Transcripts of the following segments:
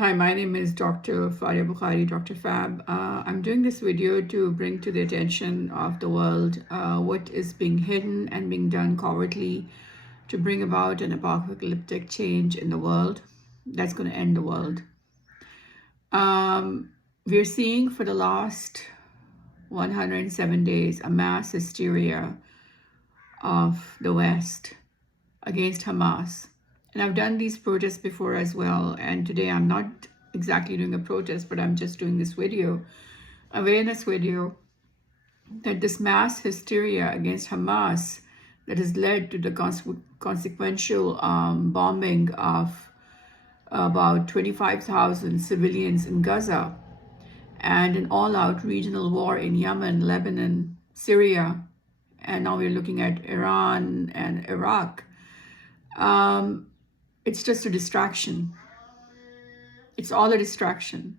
Hi, my name is Dr. Faria Bukhari, Dr. Fab. I'm doing this video to bring to the attention of the world what is being hidden and being done covertly to bring about an apocalyptic change in the world that's going to end the world. We're seeing for the last 107 days a mass hysteria of the West against Hamas. And I've done these protests before as well. And today I'm not exactly doing a protest, but I'm just doing this video, awareness video, that this mass hysteria against Hamas that has led to the consequential bombing of about 25,000 civilians in Gaza and an all-out regional war in Yemen, Lebanon, Syria, and now we're looking at Iran and Iraq. It's just a distraction. It's all a distraction.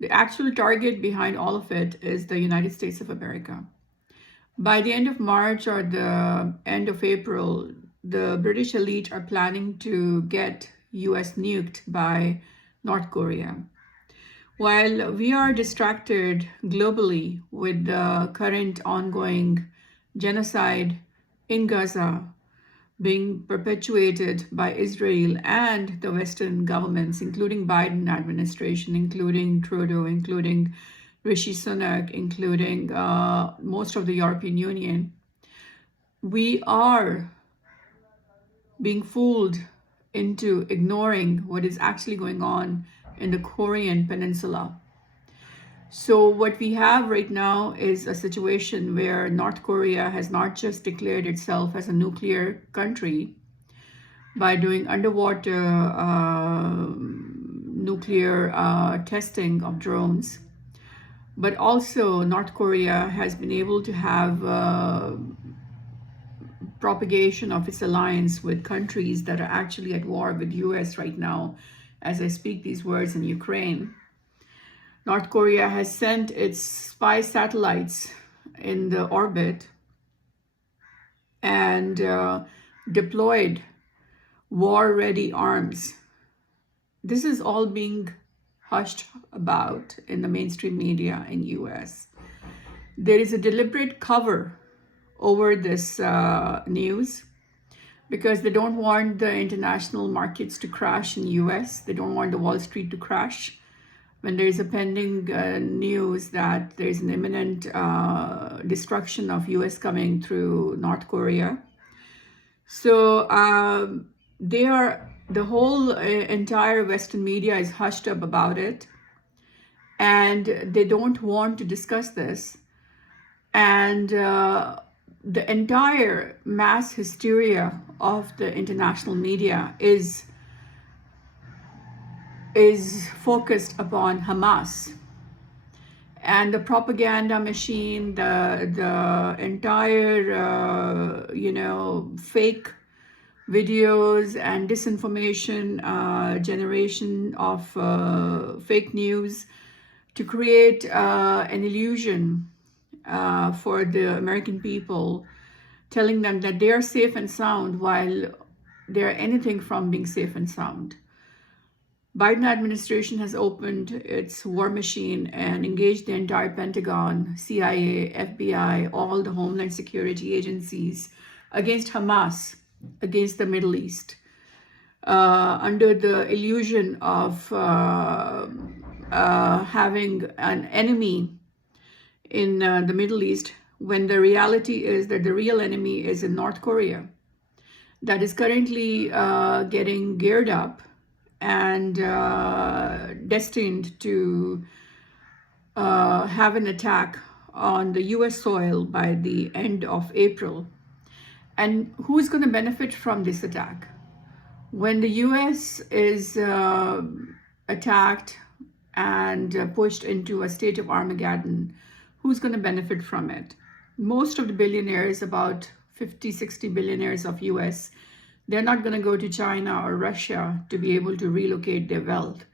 The actual target behind all of it is the United States of America. By the end of March or the end of April, the British elite are planning to get US nuked by North Korea. While we are distracted globally with the current ongoing genocide in Gaza being perpetuated by Israel and the Western governments, including Biden administration, including Trudeau, including Rishi Sunak, including most of the European Union, we are being fooled into ignoring what is actually going on in the Korean Peninsula. So what we have right now is a situation where North Korea has not just declared itself as a nuclear country by doing underwater nuclear testing of drones, but also North Korea has been able to have propagation of its alliance with countries that are actually at war with US right now as I speak these words in Ukraine. North Korea has sent its spy satellites in the orbit and deployed war-ready arms. This is all being hushed about in the mainstream media in US. There is a deliberate cover over this news because they don't want the international markets to crash in US. They don't want the Wall Street to crash when there is a pending news that there is an imminent destruction of US coming through North Korea. So the whole entire Western media is hushed up about it, and they don't want to discuss this. And the entire mass hysteria of the international media is focused upon Hamas, and the propaganda machine, the entire fake videos and disinformation generation of fake news to create an illusion for the American people, telling them that they are safe and sound while they are anything from being safe and sound. Biden administration has opened its war machine and engaged the entire Pentagon, CIA, FBI, all the Homeland Security agencies against Hamas, against the Middle East, under the illusion of having an enemy in the Middle East, when the reality is that the real enemy is in North Korea, that is currently getting geared up and destined to have an attack on the US soil by the end of April. And who's going to benefit from this attack? When the US is attacked and pushed into a state of Armageddon, who's going to benefit from it? Most of the billionaires, about 50, 60 billionaires of US, they're not going to go to China or Russia to be able to relocate their wealth.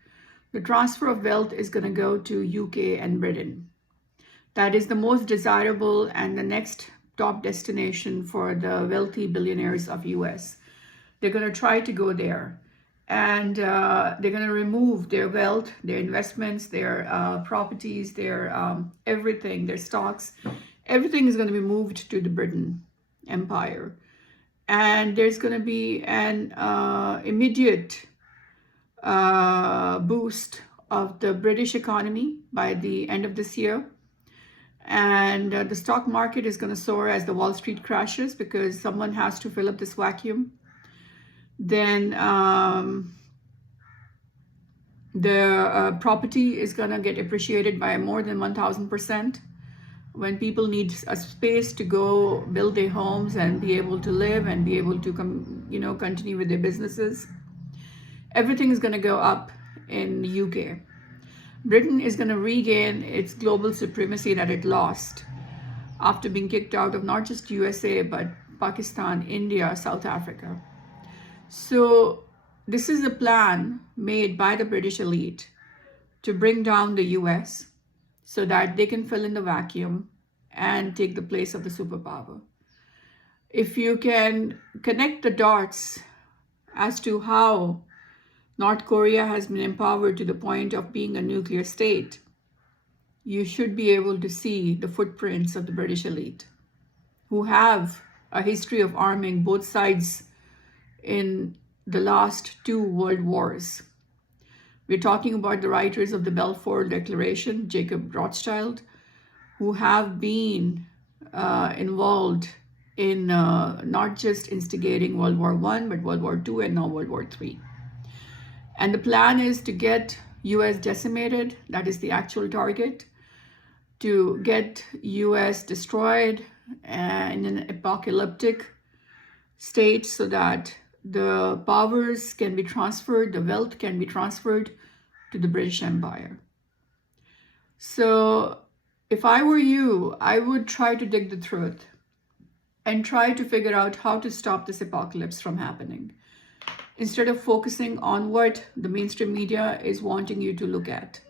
The transfer of wealth is going to go to UK and Britain. That is the most desirable and the next top destination for the wealthy billionaires of US. They're going to try to go there. and they're going to remove their wealth, their investments, their properties, their everything, their stocks. Everything is going to be moved to the Britain Empire. And there's going to be an immediate boost of the British economy by the end of this year. And the stock market is going to soar as the Wall Street crashes because someone has to fill up this vacuum. Then the property is going to get appreciated by more than 1,000%. When people need a space to go build their homes and be able to live and be able to continue with their businesses, everything is going to go up in the UK. Britain is going to regain its global supremacy that it lost after being kicked out of not just USA, but Pakistan, India, South Africa. So this is a plan made by the British elite to bring down the US so that they can fill in the vacuum and take the place of the superpower. If you can connect the dots as to how North Korea has been empowered to the point of being a nuclear state, you should be able to see the footprints of the British elite, who have a history of arming both sides in the last 2 world wars. We're talking about the writers of the Balfour Declaration, Jacob Rothschild, who have been involved in not just instigating World War I, but World War II and now World War III. And the plan is to get US decimated, that is the actual target, to get US destroyed in an apocalyptic state so that the powers can be transferred, the wealth can be transferred to the British Empire. So if I were you, I would try to dig the truth and try to figure out how to stop this apocalypse from happening, instead of focusing on what the mainstream media is wanting you to look at.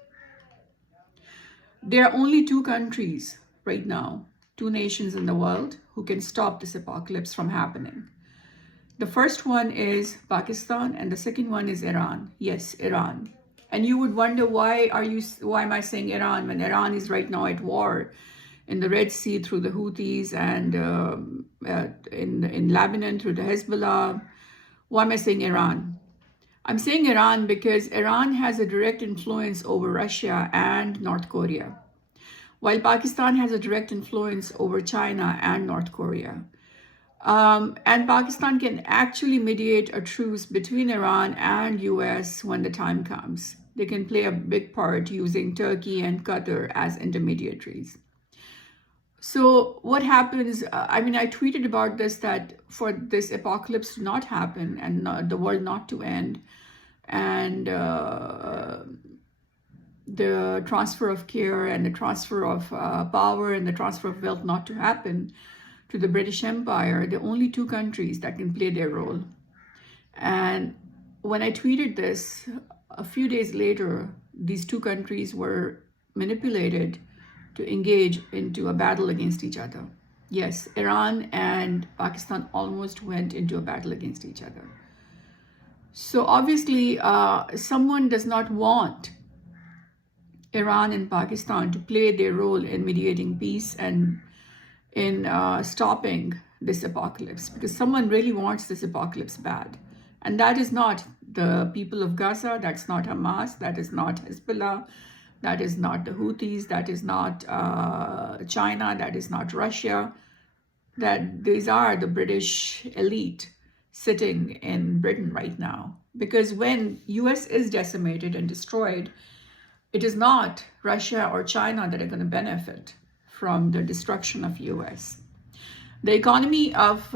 There are only 2 countries right now, 2 nations in the world who can stop this apocalypse from happening. The first one is Pakistan and the second one is Iran. Yes, Iran. And you would wonder, why am I saying Iran when Iran is right now at war in the Red Sea through the Houthis and in Lebanon through the Hezbollah? Why am I saying Iran? I'm saying Iran because Iran has a direct influence over Russia and North Korea, while Pakistan has a direct influence over China and North Korea. And Pakistan can actually mediate a truce between Iran and US when the time comes. They can play a big part using Turkey and Qatar as intermediaries. So what happens, I tweeted about this, that for this apocalypse to not happen and the world not to end, and the transfer of care and the transfer of power and the transfer of wealth not to happen to the British Empire, the only 2 countries that can play their role. And when I tweeted this, a few days later, these 2 countries were manipulated to engage into a battle against each other. Yes, Iran and Pakistan almost went into a battle against each other. So obviously, someone does not want Iran and Pakistan to play their role in mediating peace and in stopping this apocalypse, because someone really wants this apocalypse bad. And that is not the people of Gaza, that's not Hamas, that is not Hezbollah, that is not the Houthis, that is not China, that is not Russia. That these are the British elite sitting in Britain right now. Because when US is decimated and destroyed, it is not Russia or China that are going to benefit from the destruction of US. The economy of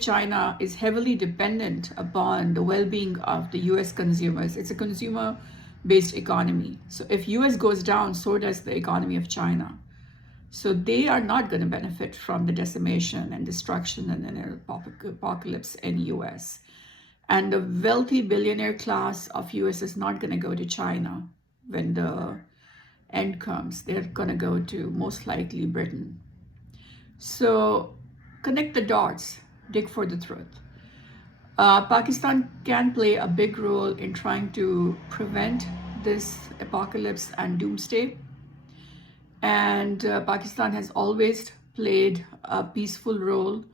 China is heavily dependent upon the well-being of the US consumers. It's a consumer-based economy. So if US goes down, so does the economy of China. So they are not going to benefit from the decimation and destruction and an apocalypse in US. And the wealthy billionaire class of US is not going to go to China when the end comes. They're going to go to most likely Britain. So connect the dots, dig for the truth. Pakistan can play a big role in trying to prevent this apocalypse and doomsday. And Pakistan has always played a peaceful role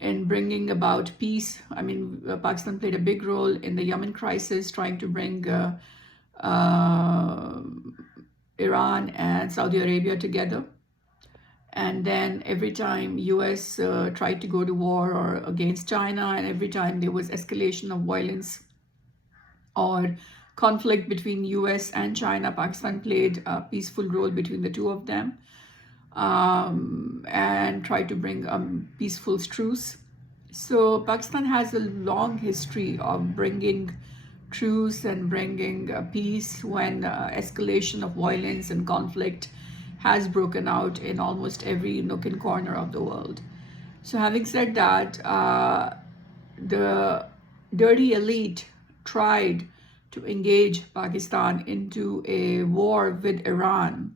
in bringing about peace. I mean, Pakistan played a big role in the Yemen crisis, trying to bring uh, Iran and Saudi Arabia together. And then every time US tried to go to war or against China, and every time there was escalation of violence or conflict between US and China, Pakistan played a peaceful role between the two of them, and tried to bring a peaceful truce. So Pakistan has a long history of bringing truce and bringing peace when escalation of violence and conflict has broken out in almost every nook and corner of the world. So having said that, the dirty elite tried to engage Pakistan into a war with Iran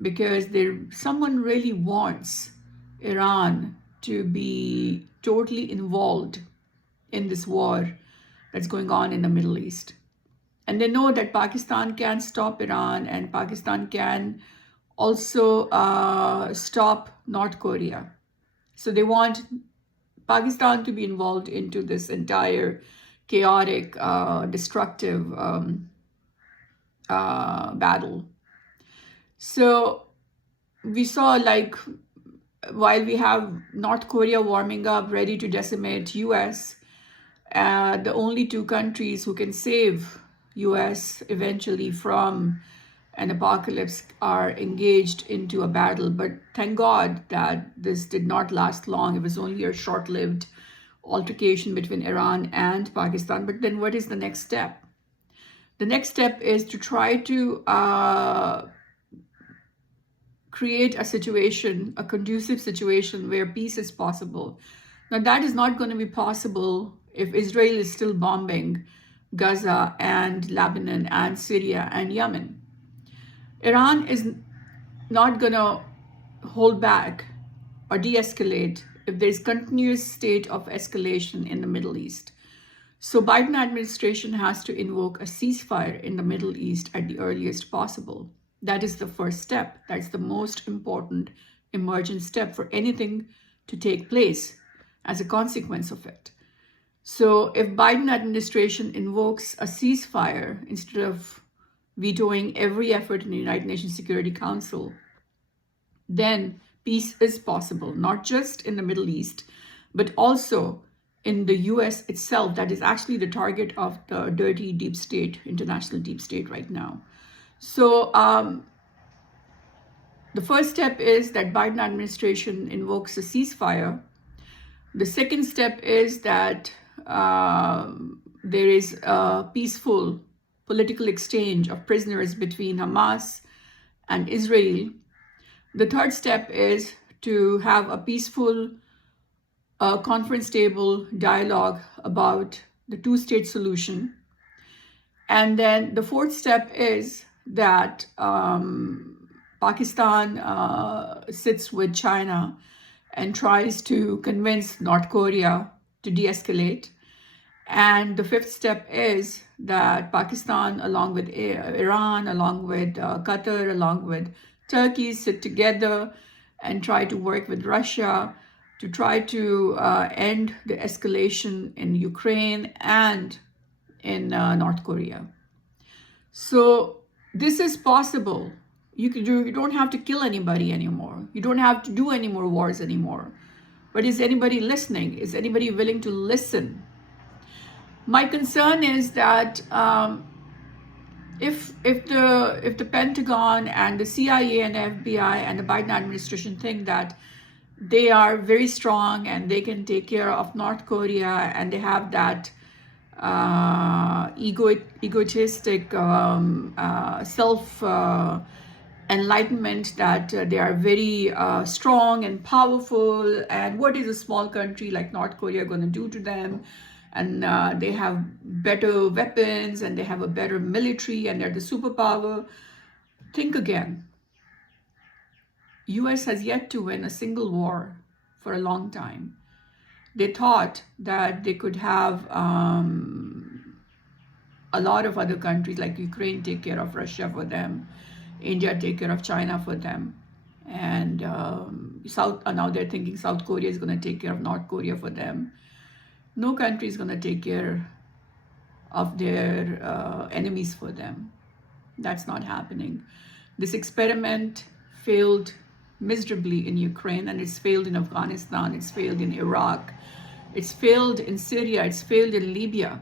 because someone really wants Iran to be totally involved in this war that's going on in the Middle East. And they know that Pakistan can stop Iran, and Pakistan can also stop North Korea. So they want Pakistan to be involved into this entire chaotic, destructive battle. So we saw, like, while we have North Korea warming up, ready to decimate US, the only two countries who can save US eventually from an apocalypse are engaged into a battle. But thank God that this did not last long. It was only a short-lived altercation between Iran and Pakistan. But then what is the next step? The next step is to try to create a situation, a conducive situation where peace is possible. Now, that is not going to be possible if Israel is still bombing Gaza and Lebanon and Syria and Yemen. Iran is not going to hold back or de-escalate if there's continuous state of escalation in the Middle East. So Biden administration has to invoke a ceasefire in the Middle East at the earliest possible. That is the first step. That's the most important emergent step for anything to take place as a consequence of it. So if Biden administration invokes a ceasefire instead of vetoing every effort in the United Nations Security Council, then peace is possible, not just in the Middle East, but also in the US itself. That is actually the target of the dirty deep state, international deep state right now. So the first step is that Biden administration invokes a ceasefire. The second step is that there is a peaceful political exchange of prisoners between Hamas and Israel. The third step is to have a peaceful conference table dialogue about the two-state solution. And then the fourth step is that Pakistan sits with China and tries to convince North Korea to de-escalate. And the fifth step is that Pakistan, along with Iran, along with Qatar, along with Turkey, sit together and try to work with Russia to try to end the escalation in Ukraine and in North Korea. So this is possible. You don't have to kill anybody anymore. You don't have to do any more wars anymore. But is anybody listening? Is anybody willing to listen? My concern is that if the Pentagon and the CIA and FBI and the Biden administration think that they are very strong and they can take care of North Korea and they have that egotistic self enlightenment that they are very strong and powerful, and what is a small country like North Korea going to do to them? And they have better weapons and they have a better military and they're the superpower. Think again. US has yet to win a single war for a long time. They thought that they could have a lot of other countries like Ukraine take care of Russia for them, India take care of China for them, and now they're thinking South Korea is going to take care of North Korea for them. No country is going to take care of their enemies for them. That's not happening. This experiment failed miserably in Ukraine, and it's failed in Afghanistan, it's failed in Iraq, it's failed in Syria, it's failed in Libya.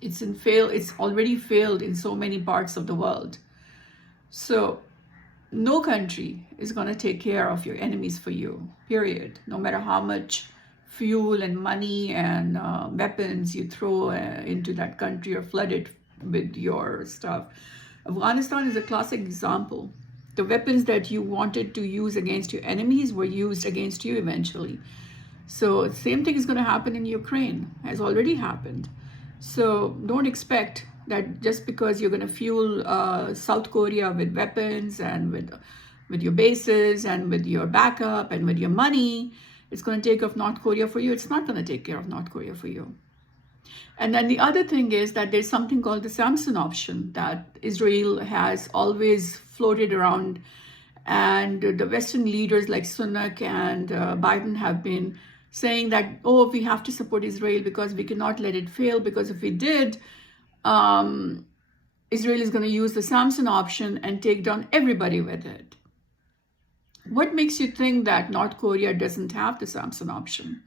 It's already failed in so many parts of the world. So no country is going to take care of your enemies for you, period. No matter how much fuel and money and weapons you throw into that country or flood it with your stuff. Afghanistan is a classic example. The weapons that you wanted to use against your enemies were used against you eventually. So same thing is going to happen in Ukraine, has already happened. So don't expect that just because you're going to fuel South Korea with weapons and with your bases and with your backup and with your money, it's going to take care of North Korea for you. It's not going to take care of North Korea for you. And then the other thing is that there's something called the Samson option that Israel has always floated around. And the Western leaders like Sunak and Biden have been saying that, oh, we have to support Israel because we cannot let it fail, because if we did, Israel is going to use the Samson option and take down everybody with it. What makes you think that North Korea doesn't have the Samson option?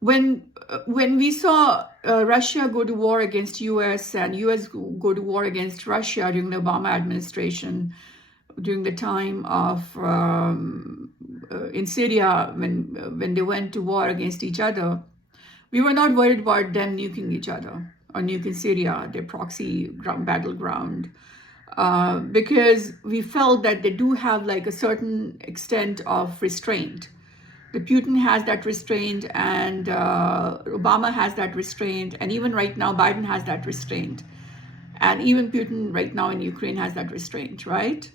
When we saw Russia go to war against US and US go to war against Russia during the Obama administration, during the time of in Syria, when they went to war against each other, we were not worried about them nuking each other or nuking Syria, their proxy battleground, because we felt that they do have like a certain extent of restraint. The Putin has that restraint, and Obama has that restraint, and even right now Biden has that restraint, and even Putin right now in Ukraine has that restraint, right?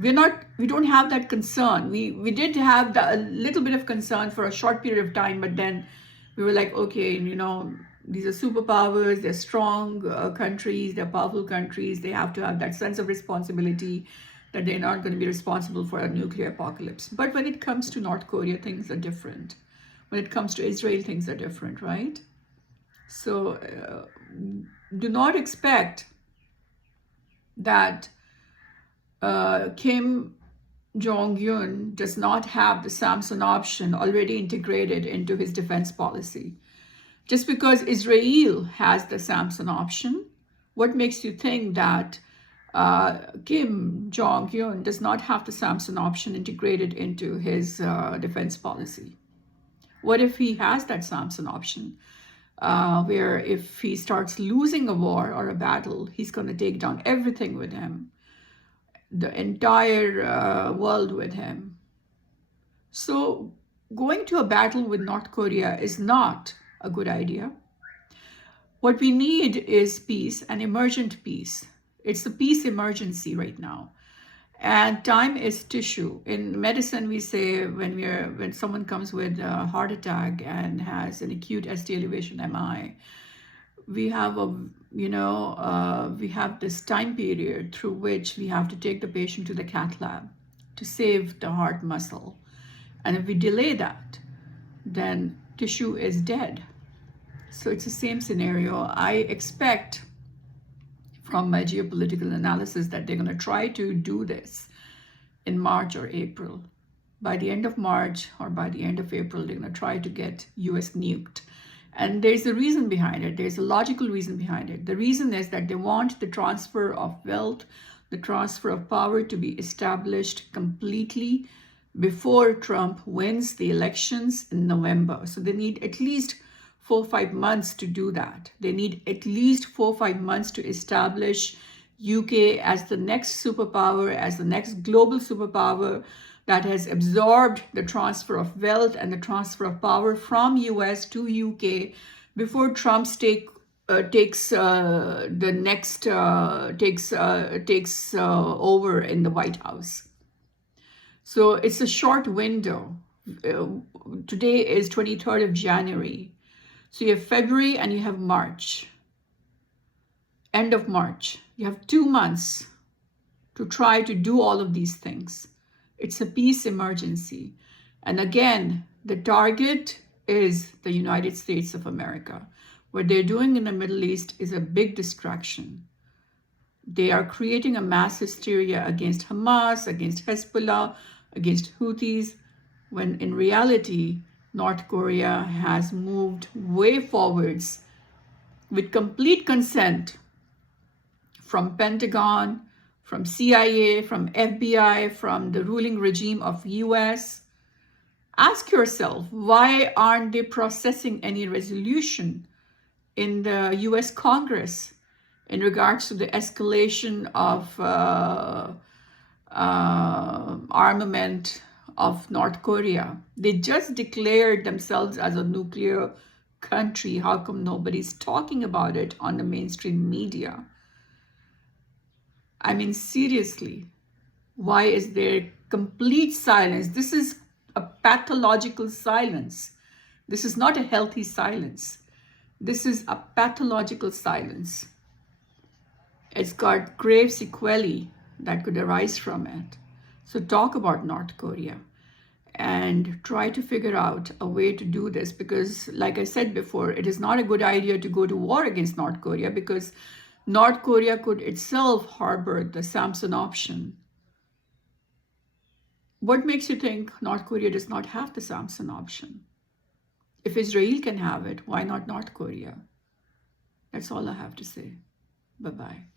We don't have that concern. We did have a little bit of concern for a short period of time, but then we were like, okay, these are superpowers, they're strong countries, they're powerful countries, they have to have that sense of responsibility that they're not going to be responsible for a nuclear apocalypse. But when it comes to North Korea, things are different. When it comes to Israel, things are different, right? So do not expect that Kim Jong-un does not have the Samson option already integrated into his defense policy. Just because Israel has the Samson option, what makes you think that Kim Jong-un does not have the Samson option integrated into his defense policy? What if he has that Samson option, where if he starts losing a war or a battle, he's going to take down everything with him, the entire world with him? So going to a battle with North Korea is not a good idea. What we need is peace, and emergent peace. It's a peace emergency right now. And time is tissue. In medicine, we say when someone comes with a heart attack and has an acute ST elevation MI, we have we have this time period through which we have to take the patient to the cath lab to save the heart muscle. And if we delay that, then tissue is dead. So it's the same scenario. I expect from my geopolitical analysis that they're going to try to do this in March or April. By the end of March or by the end of April, they're going to try to get US nuked. And there's a reason behind it. There's a logical reason behind it. The reason is that they want the transfer of wealth, the transfer of power to be established completely before Trump wins the elections in November. So they need at least 4 or 5 months to do that. They need at least 4 or 5 months to establish UK as the next superpower, as the next global superpower that has absorbed the transfer of wealth and the transfer of power from US to UK before Trump takes over in the White House. So it's a short window Today is 23rd of January. So you have February and you have March, end of March. You have 2 months to try to do all of these things. It's a peace emergency. And again, the target is the United States of America. What they're doing in the Middle East is a big distraction. They are creating a mass hysteria against Hamas, against Hezbollah, against Houthis, when in reality, North Korea has moved way forwards with complete consent from Pentagon, from CIA, from FBI, from the ruling regime of US. Ask yourself, why aren't they processing any resolution in the US Congress in regards to the escalation of armament of North Korea? They just declared themselves as a nuclear country. How come nobody's talking about it on the mainstream media? I mean, seriously, why is there complete silence? This is a pathological silence. This is not a healthy silence. This is a pathological silence. It's got grave sequelae that could arise from it. So talk about North Korea and try to figure out a way to do this, because like I said before, it is not a good idea to go to war against North Korea, because North Korea could itself harbor the Samson option. What makes you think North Korea does not have the Samson option? If Israel can have it, why not North Korea? That's all I have to say. Bye-bye.